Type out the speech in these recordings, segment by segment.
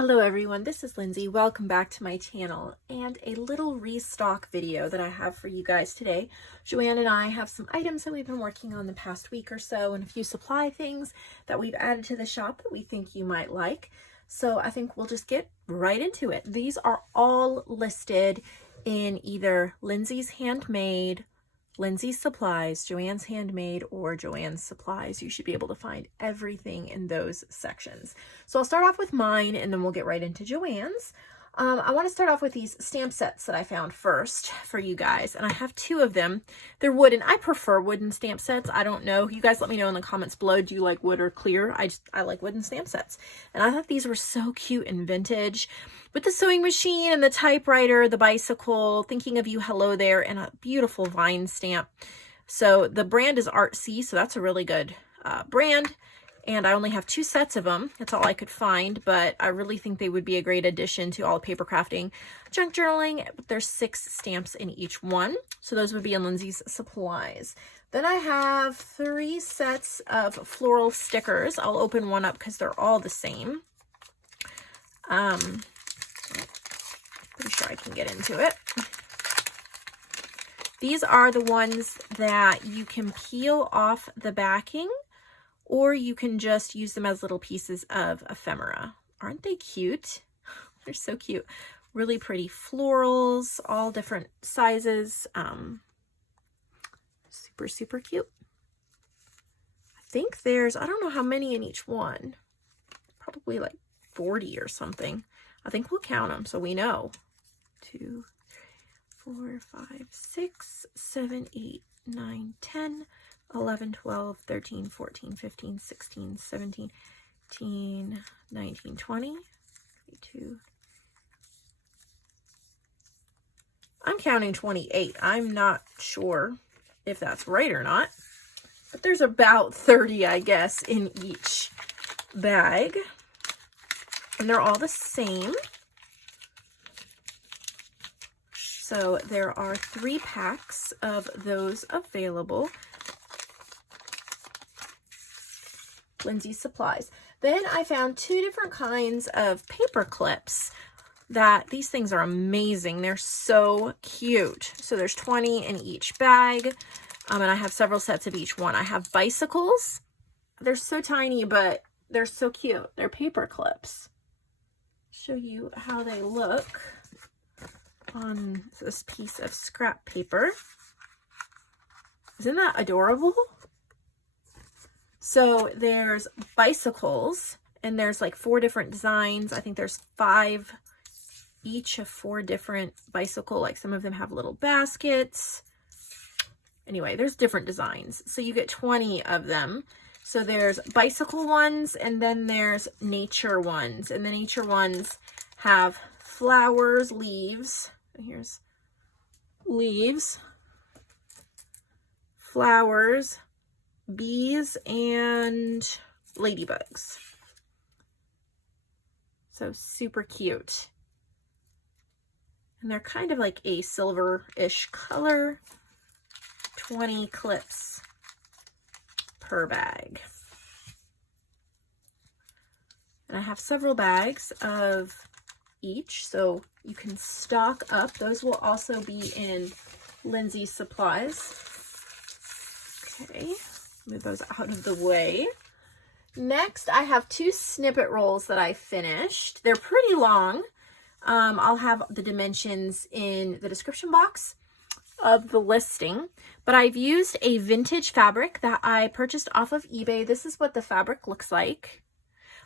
Hello everyone, this is Lindsay. Welcome back to my channel and a little restock video that I have for you guys today. JoAnn and I have some items that we've been working on the past week or so and a few supply things that we've added to the shop that we think you might like. So I think we'll just get right into it. These are all listed in either Lindsay's Handmade, Lindsay's Supplies, JoAnn's Handmade, or JoAnn's Supplies. You should be able to find everything in those sections. So I'll start off with mine and then we'll get right into JoAnn's. I want to start off with these stamp sets that I found first for you guys, and I have two of them. They're wooden. I prefer wooden stamp sets. I don't know. You guys let me know in the comments below. Do you like wood or clear? I like wooden stamp sets. And I thought these were so cute and vintage. With the sewing machine and the typewriter, the bicycle, thinking of you, hello there, and a beautiful vine stamp. So the brand is Artsy, so that's a really good brand. And I only have two sets of them. That's all I could find, but I really think they would be a great addition to all paper crafting, junk journaling. There's 6 stamps in each one. So those would be in Lindsay's Supplies. Then I have 3 sets of floral stickers. I'll open one up because they're all the same. Pretty sure I can get into it. These are the ones that you can peel off the backing, or you can just use them as little pieces of ephemera. Aren't they cute? They're so cute. Really pretty florals, all different sizes. Super, super cute. I think there's, I don't know how many in each one. Probably like 40 or something. I think we'll count them so we know. 2, 4, 5, 6, 7, 8, 9, 10, 11, 12, 13, 14, 15, 16, 17, 18, 19, 20, 22. I'm counting 28. I'm not sure if that's right or not, but there's about 30, I guess, in each bag. And they're all the same. So there are 3 packs of those available. Lindsay's Supplies. Then I found 2 different kinds of paper clips that these things are amazing. They're so cute. So there's 20 in each bag. And I have several sets of each one. I have bicycles. They're so tiny, but they're so cute. They're paper clips. Show you how they look on this piece of scrap paper. Isn't that adorable? So there's bicycles, and there's like 4 different designs. I think there's 5 each of 4 different bicycle. Like some of them have little baskets. Anyway, there's different designs. So you get 20 of them. So there's bicycle ones, and then there's nature ones. And the nature ones have flowers, leaves. Here's leaves, flowers, bees, and ladybugs. So super cute. And they're kind of like a silver-ish color. 20 clips per bag. And I have several bags of each, so you can stock up. Those will also be in Lindsay's Supplies. Okay, move those out of the way. Next, I have 2 snippet rolls that I finished. They're pretty long. I'll have the dimensions in the description box of the listing, but I've used a vintage fabric that I purchased off of eBay. This is what the fabric looks like.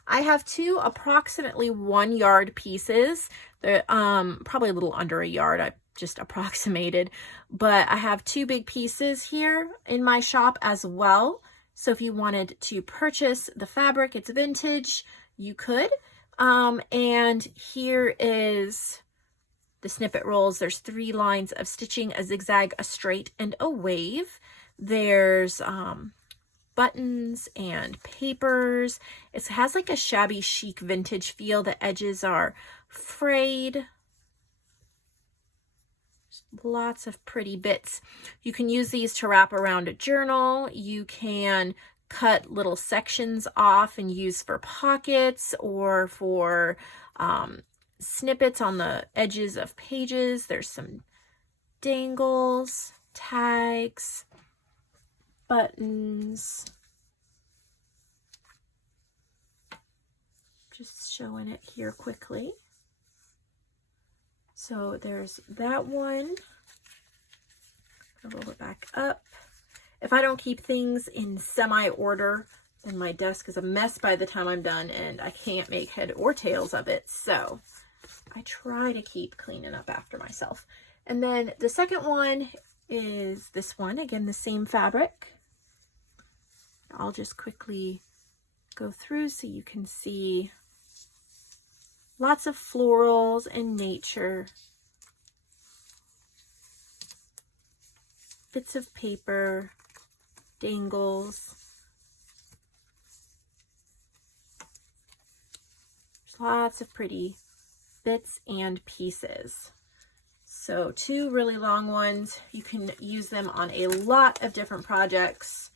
I have 2 approximately 1 yard pieces. They're probably a little under a yard. I just approximated, but I have 2 big pieces here in my shop as well. So if you wanted to purchase the fabric, it's vintage, you could. And here is the snippet rolls. There's 3 lines of stitching: a zigzag, a straight, and a wave. There's buttons and papers. It has like a shabby chic vintage feel. The edges are frayed. Lots of pretty bits. You can use these to wrap around a journal. You can cut little sections off and use for pockets or for snippets on the edges of pages. There's some dangles, tags, buttons. Just showing it here quickly. So there's that one. I'll roll it back up. If I don't keep things in semi-order, then my desk is a mess by the time I'm done and I can't make head or tails of it. So I try to keep cleaning up after myself. And then the second one is this one. Again, the same fabric. I'll just quickly go through so you can see lots of florals and nature. Bits of paper, dangles. There's lots of pretty bits and pieces. So 2 really long ones. You can use them on a lot of different projects.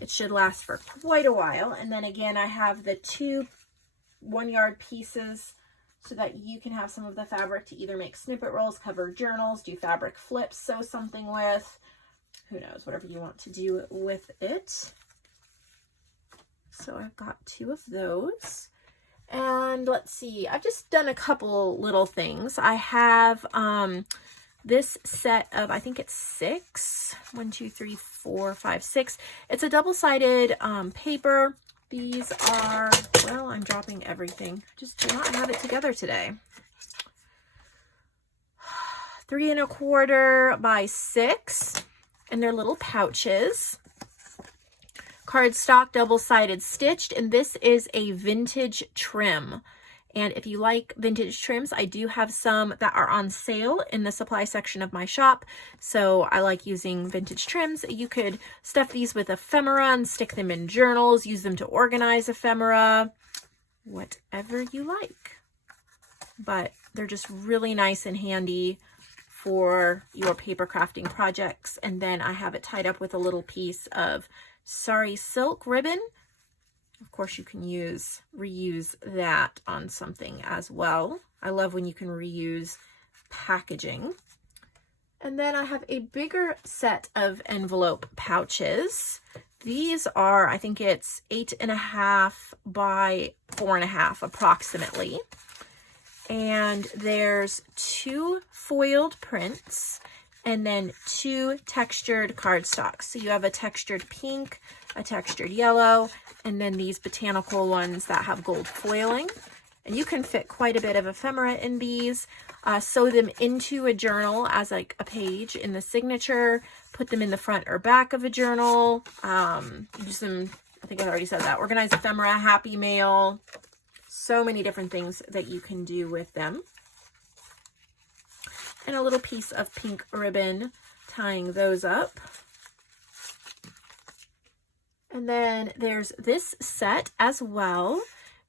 It should last for quite a while. And then again, I have the 2 1-yard pieces so that you can have some of the fabric to either make snippet rolls, cover journals, do fabric flips, sew something with, who knows, whatever you want to do with it. So I've got 2 of those. And let's see, I've just done a couple little things. I have this set of, I think it's 6. 1, 2, 3, 4, 5, 6. It's a double-sided paper. These are, well, I'm dropping everything. I just do not have it together today. 3 1/4 by 6, and they're little pouches. Cardstock, double-sided stitched, and this is a vintage trim. And if you like vintage trims, I do have some that are on sale in the supply section of my shop. So I like using vintage trims. You could stuff these with ephemera and stick them in journals, use them to organize ephemera, whatever you like. But they're just really nice and handy for your paper crafting projects. And then I have it tied up with a little piece of sari silk ribbon. Of course, you can reuse that on something as well. I love when you can reuse packaging. And then I have a bigger set of envelope pouches. These are, I think it's 8 1/2 by 4 1/2 approximately. And there's 2 foiled prints and then 2 textured cardstocks. So you have a textured pink, a textured yellow, and then these botanical ones that have gold foiling. And you can fit quite a bit of ephemera in these. Sew them into a journal as like a page in the signature. Put them in the front or back of a journal. Use them, I think I already said that. Organize ephemera, happy mail. So many different things that you can do with them. And a little piece of pink ribbon tying those up. And then there's this set as well.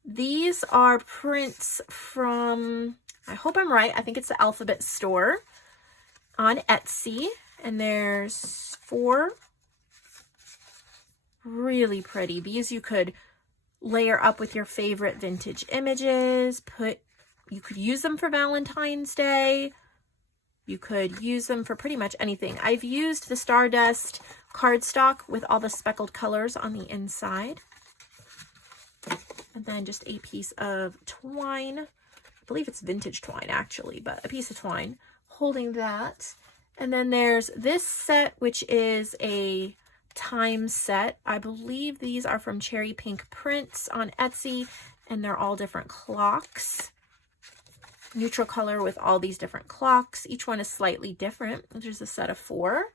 These are prints from, I hope I'm right, I think it's the Alphabet Store on Etsy. And there's 4 really pretty. These you could layer up with your favorite vintage images. You could use them for Valentine's Day. You could use them for pretty much anything. I've used the Stardust cardstock with all the speckled colors on the inside. And then just a piece of twine. I believe it's vintage twine actually, but a piece of twine holding that. And then there's this set, which is a time set. I believe these are from Cherry Pink Prints on Etsy, and they're all different clocks. Neutral color with all these different clocks. Each one is slightly different. There's a set of 4.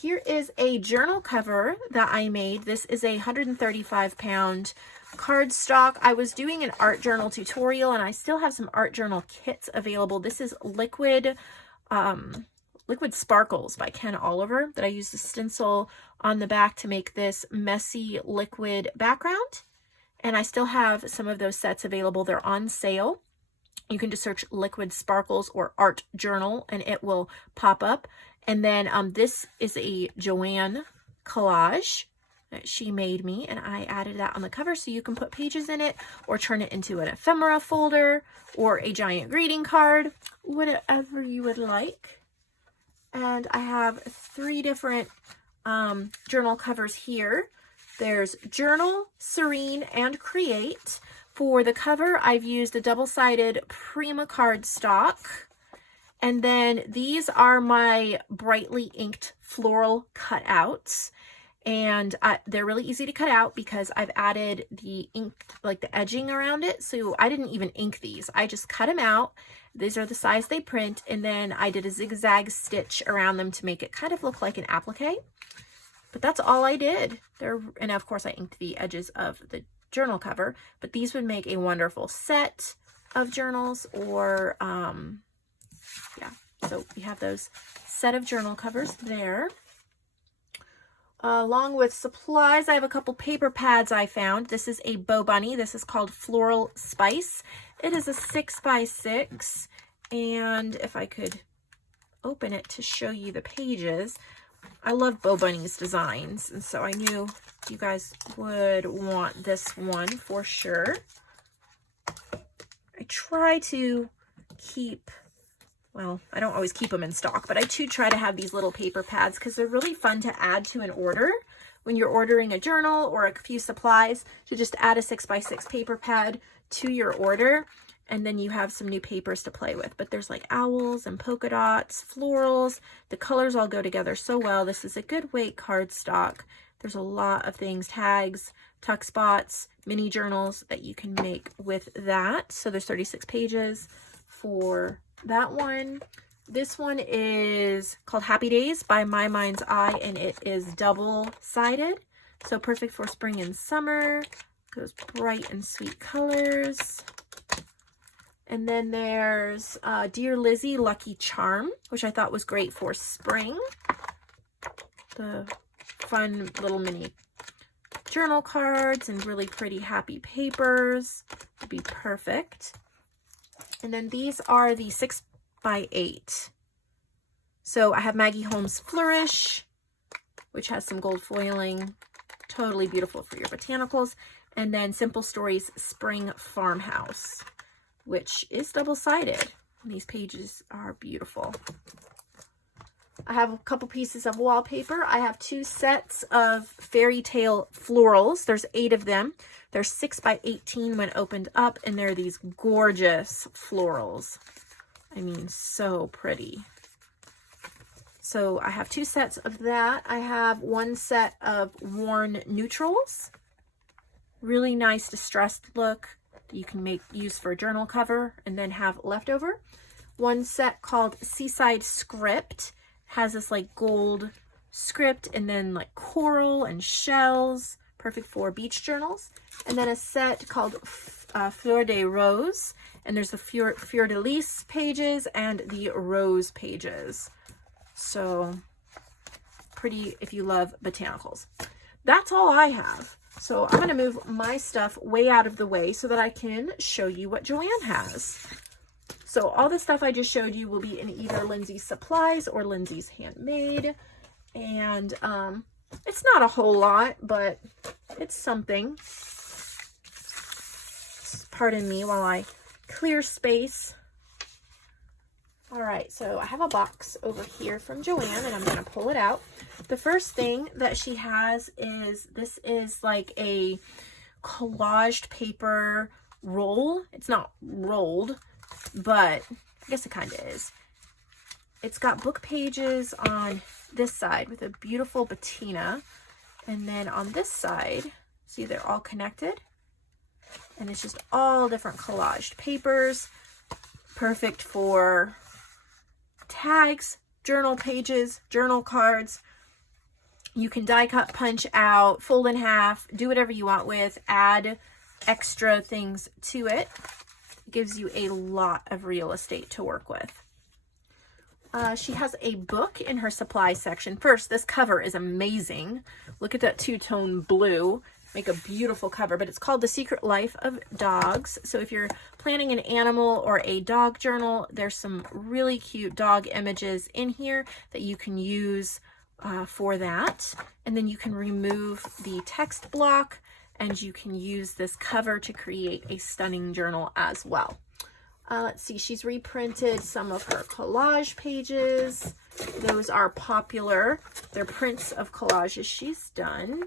Here is a journal cover that I made. This is a 135-pound cardstock. I was doing an art journal tutorial, and I still have some art journal kits available. This is Liquid Sparkles by Ken Oliver that I used the stencil on the back to make this messy liquid background. And I still have some of those sets available. They're on sale. You can just search Liquid Sparkles or Art Journal and it will pop up. And then this is a JoAnn collage. that she made me, and I added that on the cover so you can put pages in it or turn it into an ephemera folder or a giant greeting card, whatever you would like. And I have 3 different journal covers here. There's Journal, Serene, and Create. For the cover, I've used a double-sided Prima cardstock. And then these are my brightly inked floral cutouts. And they're really easy to cut out because I've added the ink, like the edging around it. So I didn't even ink these. I just cut them out. These are the size they print. And then I did a zigzag stitch around them to make it kind of look like an applique. But that's all I did. And of course I inked the edges of the journal cover. But these would make a wonderful set of journals or, yeah. So we have those set of journal covers there. Along with supplies, I have a couple paper pads I found. This is a Bow Bunny. This is called Floral Spice. It is a 6x6, and if I could open it to show you the pages, I love Bow Bunny's designs, and so I knew you guys would want this one for sure. I try to keep... well, I don't always keep them in stock, but I do try to have these little paper pads because they're really fun to add to an order when you're ordering a journal or a few supplies, to just add a 6x6 paper pad to your order, and then you have some new papers to play with. But there's like owls and polka dots, florals. The colors all go together so well. This is a good weight cardstock. There's a lot of things, tags, tuck spots, mini journals that you can make with that. So there's 36 pages for that one. This one is called Happy Days by My Mind's Eye, and it is double-sided, so perfect for spring and summer. Those bright and sweet colors. And then there's Dear Lizzie Lucky Charm, which I thought was great for spring. The fun little mini journal cards and really pretty happy papers would be perfect. And then these are the 6x8. So I have Maggie Holmes Flourish, which has some gold foiling. Totally beautiful for your botanicals. And then Simple Stories Spring Farmhouse, which is double-sided. These pages are beautiful. I have a couple pieces of wallpaper. I have 2 sets of fairy tale florals. There's 8 of them. They're 6x18 when opened up, and they're these gorgeous florals. I mean, so pretty. So I have 2 sets of that. I have 1 set of worn neutrals. Really nice distressed look that you can use for a journal cover and then have leftover. 1 set called Seaside Script. Has this like gold script and then like coral and shells, perfect for beach journals. And then a set called Fleur de Rose, and there's the Fleur de Lis pages and the rose pages. So pretty if you love botanicals. That's all I have. So I'm going to move my stuff way out of the way so that I can show you what JoAnn has. So all the stuff I just showed you will be in either Lindsay's Supplies or Lindsay's Handmade. And it's not a whole lot, but it's something. Pardon me while I clear space. All right, so I have a box over here from JoAnn, and I'm going to pull it out. The first thing that she has is, this is like a collaged paper roll. It's not rolled, but I guess it kind of is. It's got book pages on this side with a beautiful patina. And then on this side, see, they're all connected. And it's just all different collaged papers. Perfect for tags, journal pages, journal cards. You can die cut, punch out, fold in half, do whatever you want with, add extra things to it. It gives you a lot of real estate to work with. She has a book in her supply section. First, this cover is amazing. Look at that two-tone blue. Make a beautiful cover, but it's called The Secret Life of Dogs. So if you're planning an animal or a dog journal, there's some really cute dog images in here that you can use for that. And then you can remove the text block and you can use this cover to create a stunning journal as well. Let's see, she's reprinted some of her collage pages. Those are popular. They're prints of collages she's done,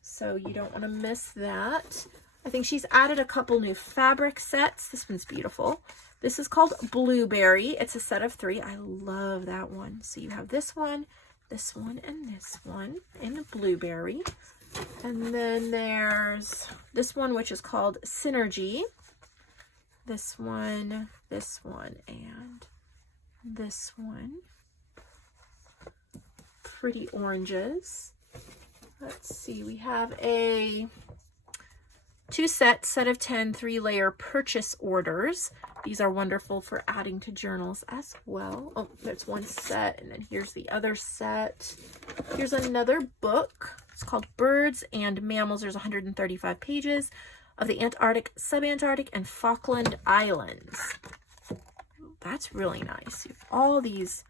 so you don't want to miss that. I think she's added a couple new fabric sets. This one's beautiful. This is called Blueberry. It's a set of 3. I love that one. So you have this one, and this one in Blueberry. And then there's this one, which is called Synergy. This one, and this one. Pretty oranges. Let's see, we have a 2-set, set of 10, 3-layer purchase orders. These are wonderful for adding to journals as well. Oh, there's one set, and then here's the other set. Here's another book. It's called Birds and Mammals. There's 135 pages of the Antarctic, Subantarctic, and Falkland Islands. That's really nice. You have all these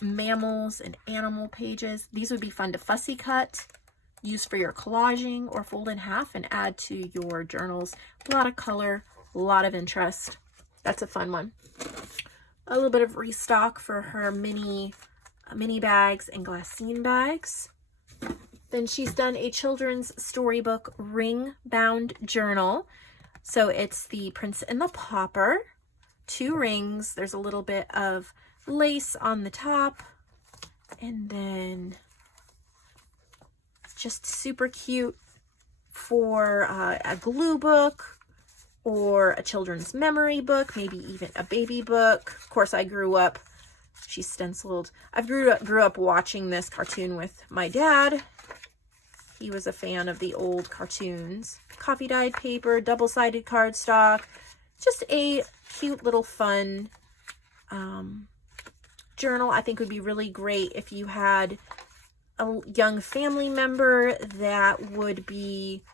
mammals and animal pages. These would be fun to fussy cut, use for your collaging, or fold in half and add to your journals. A lot of color, a lot of interest. That's a fun one. A little bit of restock for her mini bags and glassine bags. Then she's done a children's storybook ring bound journal. So it's the Prince and the Pauper, 2 rings. There's a little bit of lace on the top, and then just super cute for a glue book or a children's memory book, maybe even a baby book. Of course, I grew up, she's stenciled. I grew up watching this cartoon with my dad. He was a fan of the old cartoons. Coffee dyed paper, double-sided cardstock. Just a cute little fun journal. I think would be really great if you had a young family member that would be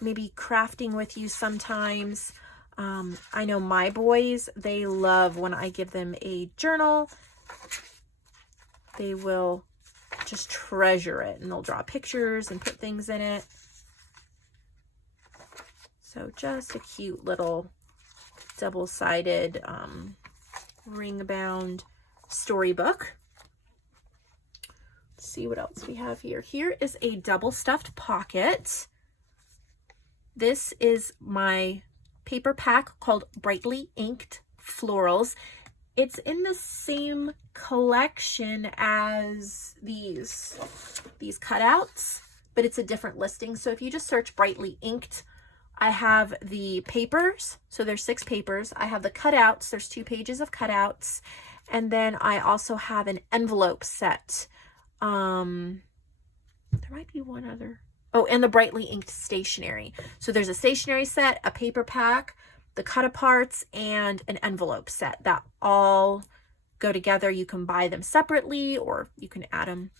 maybe crafting with you sometimes. I know my boys, they love when I give them a journal. They will just treasure it, and they'll draw pictures and put things in it. So just a cute little double-sided ring-bound storybook. Let's see what else we have here. Here is a double stuffed pocket. This is my paper pack called Brightly Inked Florals. It's in the same collection as these cutouts, but it's a different listing. So if you just search Brightly Inked, I have the papers. So there's 6 papers. I have the cutouts. There's 2 pages of cutouts. And then I also have an envelope set. There might be one other. Oh, and the Brightly Inked stationery. So there's a stationery set, a paper pack, the cut-aparts, and an envelope set that all go together. You can buy them separately or you can add them.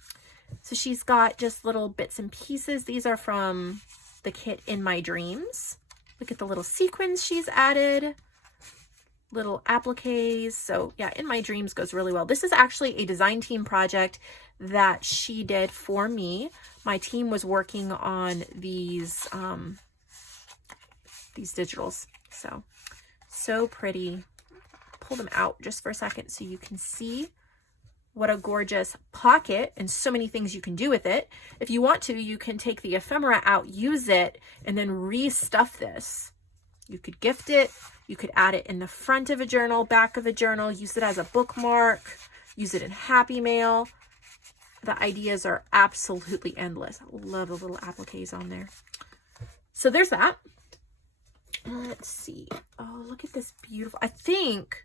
So she's got just little bits and pieces. These are from the kit In My Dreams. Look at the little sequins she's added. Little appliques. So yeah, In My Dreams goes really well. This is actually a design team project that she did for me. My team was working on these digitals. So pretty. Pull them out just for a second so you can see what a gorgeous pocket, and so many things you can do with it. If you want to, you can take the ephemera out, use it, and then restuff this. You could gift it. You could add it in the front of a journal, back of a journal, use it as a bookmark, use it in Happy Mail. The ideas are absolutely endless. I love the little appliques on there. So there's that. Let's see. Oh, look at this beautiful. I think,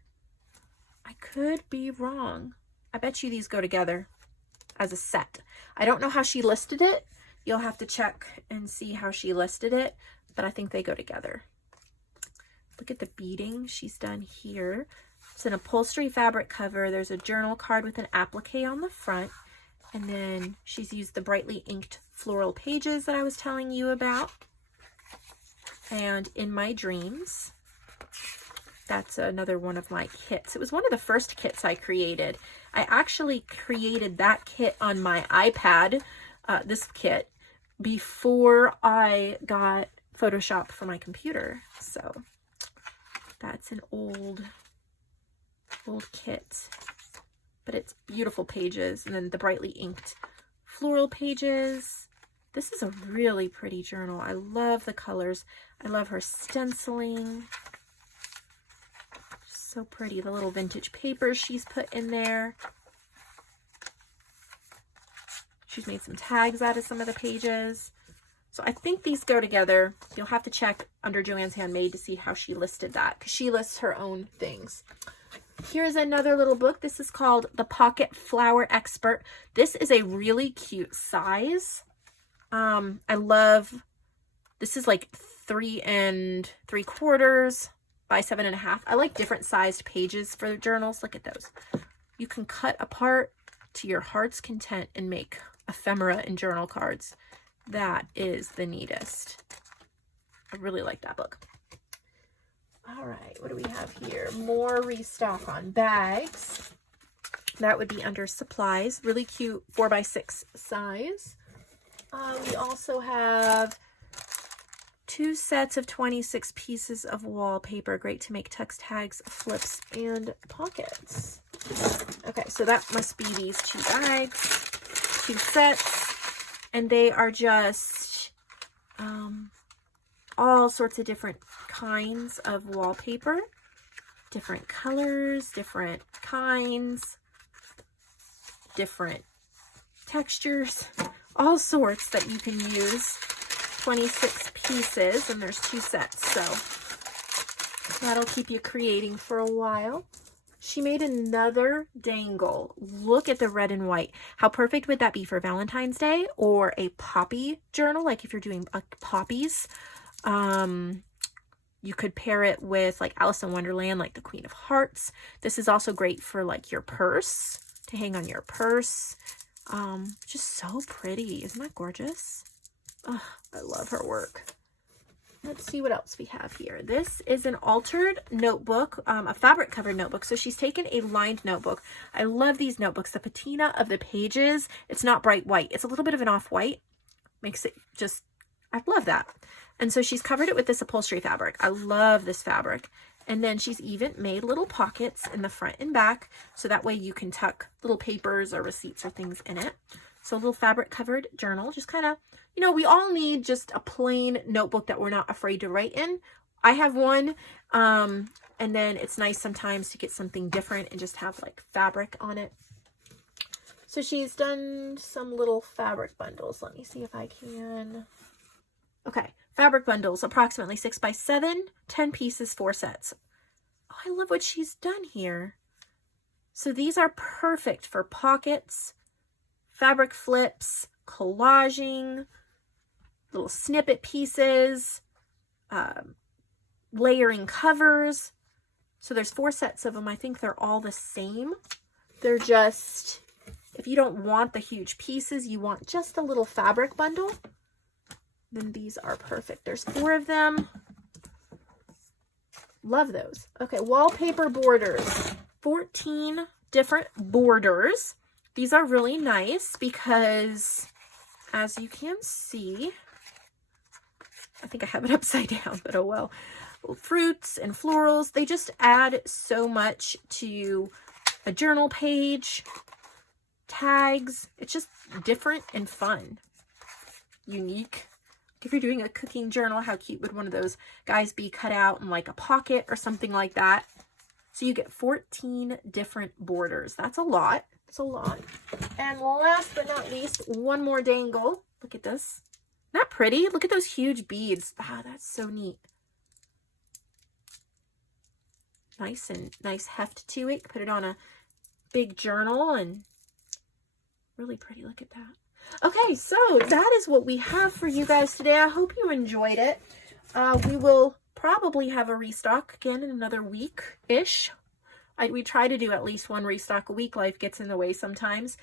I could be wrong. I bet you these go together as a set. I don't know how she listed it. You'll have to check and see how she listed it, but I think they go together. Look at the beading she's done here. It's an upholstery fabric cover. There's a journal card with an applique on the front. And then she's used the Brightly Inked floral pages that I was telling you about. And In My Dreams. That's another one of my kits. It was one of the first kits I created. I actually created that kit on my iPad, this kit, before I got Photoshop for my computer. So that's an old kit, but it's beautiful pages, and then the brightly inked floral pages. This is a really pretty journal. I love the colors. I love her stenciling. So pretty. The little vintage papers she's put in there. She's made some tags out of some of the pages. So I think these go together. You'll have to check under JoAnn's Handmade to see how she listed that, because she lists her own things. Here's another little book. This is called The Pocket Flower Expert. This is a really cute size. I love, this is like 3 3/4 by 7.5. I like different sized pages for journals. Look at those. You can cut apart to your heart's content and make ephemera and journal cards. That is the neatest. I really like that book. All right, what do we have here? More Restock on bags. That would be under supplies. Really cute 4x6 size. We also have 2 sets of 26 pieces of wallpaper. Great to make text tags, flips, and pockets. Okay, so that must be these 2 bags, 2 sets, and they are just all sorts of different kinds of wallpaper, different colors, different kinds, different textures, all sorts that you can use. 26 pieces, and there's 2 sets, so that'll keep you creating for a while. She made another dangle. Look at the red and white. How perfect would that be for Valentine's Day or a poppy journal? Like if you're doing poppies, you could pair it with like Alice in Wonderland, like the Queen of Hearts. This is also great for like your purse, to hang on your purse. Just so pretty. Isn't that gorgeous? Oh, I love her work. Let's see what else we have here. This is an altered notebook, a fabric covered notebook. So she's taken a lined notebook. I love these notebooks. The patina of the pages, it's not bright white. It's a little bit of an off-white. Makes it just, I love that. And so she's covered it with this upholstery fabric. I love this fabric. And then she's even made little pockets in the front and back, so that way you can tuck little papers or receipts or things in it. So a little fabric covered journal, just kind of, you know, we all need just a plain notebook that we're not afraid to write in. I have one, and then it's nice sometimes to get something different and just have like fabric on it. So she's done some little fabric bundles. Let me see if I can. Okay, fabric bundles, approximately 6 by 7, 10 pieces, 4 sets. Oh, I love what she's done here. So these are perfect for pockets, fabric flips, collaging, little snippet pieces, layering covers. So there's 4 sets of them. I think they're all the same. They're just, if you don't want the huge pieces, you want just a little fabric bundle, then these are perfect. There's 4 of them. Love those. Okay, wallpaper borders. 14 different borders. These are really nice because, as you can see, I think I have it upside down, but oh well. Fruits and florals, they just add so much to a journal page. Tags, it's just different and fun. Unique. If you're doing a cooking journal, how cute would one of those guys be cut out in like a pocket or something like that? So you get 14 different borders. That's a lot. It's a lot. And last but not least, one more dangle. Look at this. Isn't that pretty? Look at those huge beads. Ah, that's so neat. Nice and nice heft to it. Put it on a big journal and really pretty. Look at that. Okay, so that is what we have for you guys today. I hope you enjoyed it. We will probably have a restock again in another week-ish. We try to do at least one restock a week. Life gets in the way sometimes.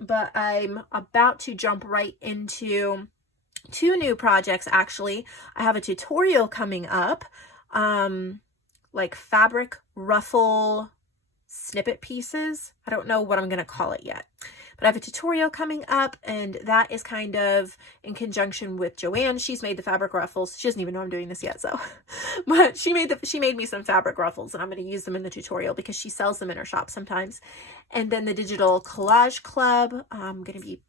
But I'm about to jump right into 2 new projects, actually. I have a tutorial coming up. like fabric ruffle snippet pieces. I don't know what I'm going to call it yet, but I have a tutorial coming up, and that is kind of in conjunction with JoAnn. She's made the fabric ruffles. She doesn't even know I'm doing this yet, so, but she made me some fabric ruffles, and I'm going to use them in the tutorial because she sells them in her shop sometimes. And then the digital collage club, I'm going to be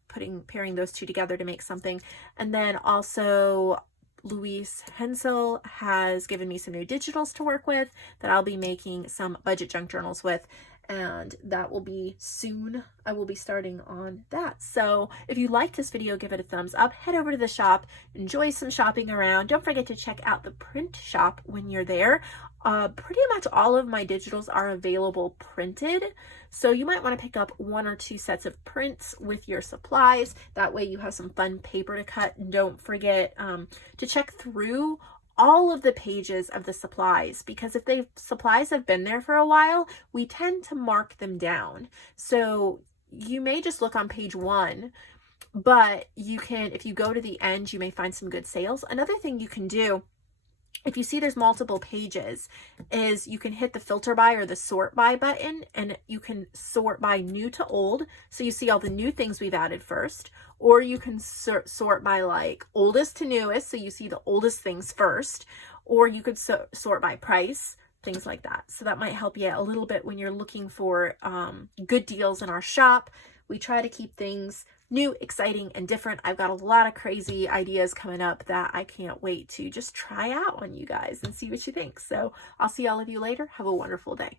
pairing those two together to make something. And then also Louise Hensel has given me some new digitals to work with that I'll be making some budget junk journals with, and that will be soon. I will be starting on that. So if you liked this video, give it a thumbs up, head over to the shop, enjoy some shopping around. Don't forget to check out the print shop when you're there. Pretty much all of my digitals are available printed, so you might want to pick up 1 or 2 sets of prints with your supplies. That way you have some fun paper to cut. And don't forget to check through all of the pages of the supplies, because if supplies have been there for a while, we tend to mark them down. So you may just look on page 1, but you can, if you go to the end, you may find some good sales. Another thing you can do, if you see there's multiple pages, is you can hit the filter by or the sort by button, and you can sort by new to old. So you see all the new things we've added first, or you can sort by like oldest to newest. So you see the oldest things first, or you could sort by price, things like that. So that might help you a little bit when you're looking for good deals in our shop. We try to keep things new, exciting, and different. I've got a lot of crazy ideas coming up that I can't wait to just try out on you guys and see what you think. So I'll see all of you later. Have a wonderful day.